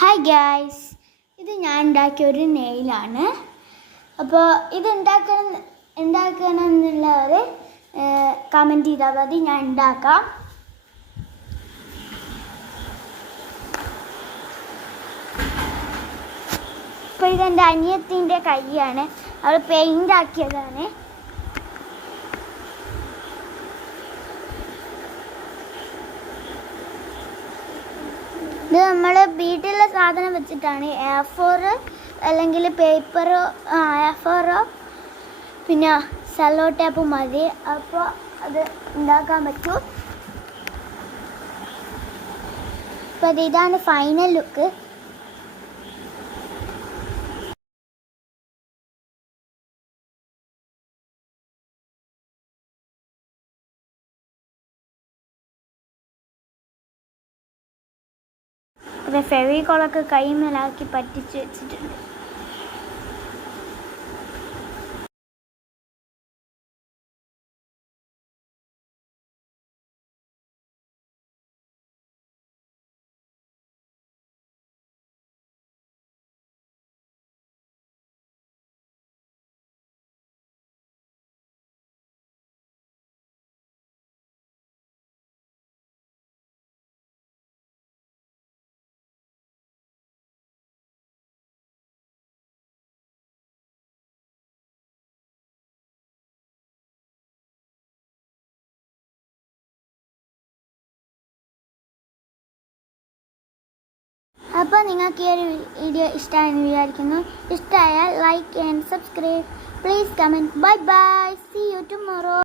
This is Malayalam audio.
ഹായ് ഗായ്സ്, ഇത് ഞാൻ ഉണ്ടാക്കിയ ഒരു നെയിലാണ്. അപ്പോൾ ഇത് ഉണ്ടാക്കണമെന്നുള്ളവർ കമൻറ്റ് ചെയ്താൽ മതി, ഞാൻ ഉണ്ടാക്കാം. ഇപ്പോൾ ഇതെൻ്റെ അനിയത്തിൻ്റെ കൈയാണ്, അവൾ പെയിൻ്റ് ആക്കിയതാണ്. ഇത് നമ്മൾ വീട്ടിലുള്ള സാധനം വെച്ചിട്ടാണ്. A4 അല്ലെങ്കിൽ പേപ്പറോ A4 പിന്നെ സെല്ലോ ടേപ്പ് മതി, അപ്പോൾ അത് ഉണ്ടാക്കാൻ പറ്റും. അപ്പോൾ ഇതാണ് ഫൈനൽ ലുക്ക്. അപ്പോൾ ഫെവിക്കോളൊക്കെ കൈമേലാക്കി പറ്റിച്ച് വെച്ചിട്ടുണ്ട്. അപ്പോൾ നിങ്ങൾക്ക് ഈ ഒരു വീഡിയോ ഇഷ്ടമായെന്ന് വിചാരിക്കുന്നു. ഇഷ്ടമായാൽ like and subscribe. Please comment. Bye bye. See you tomorrow.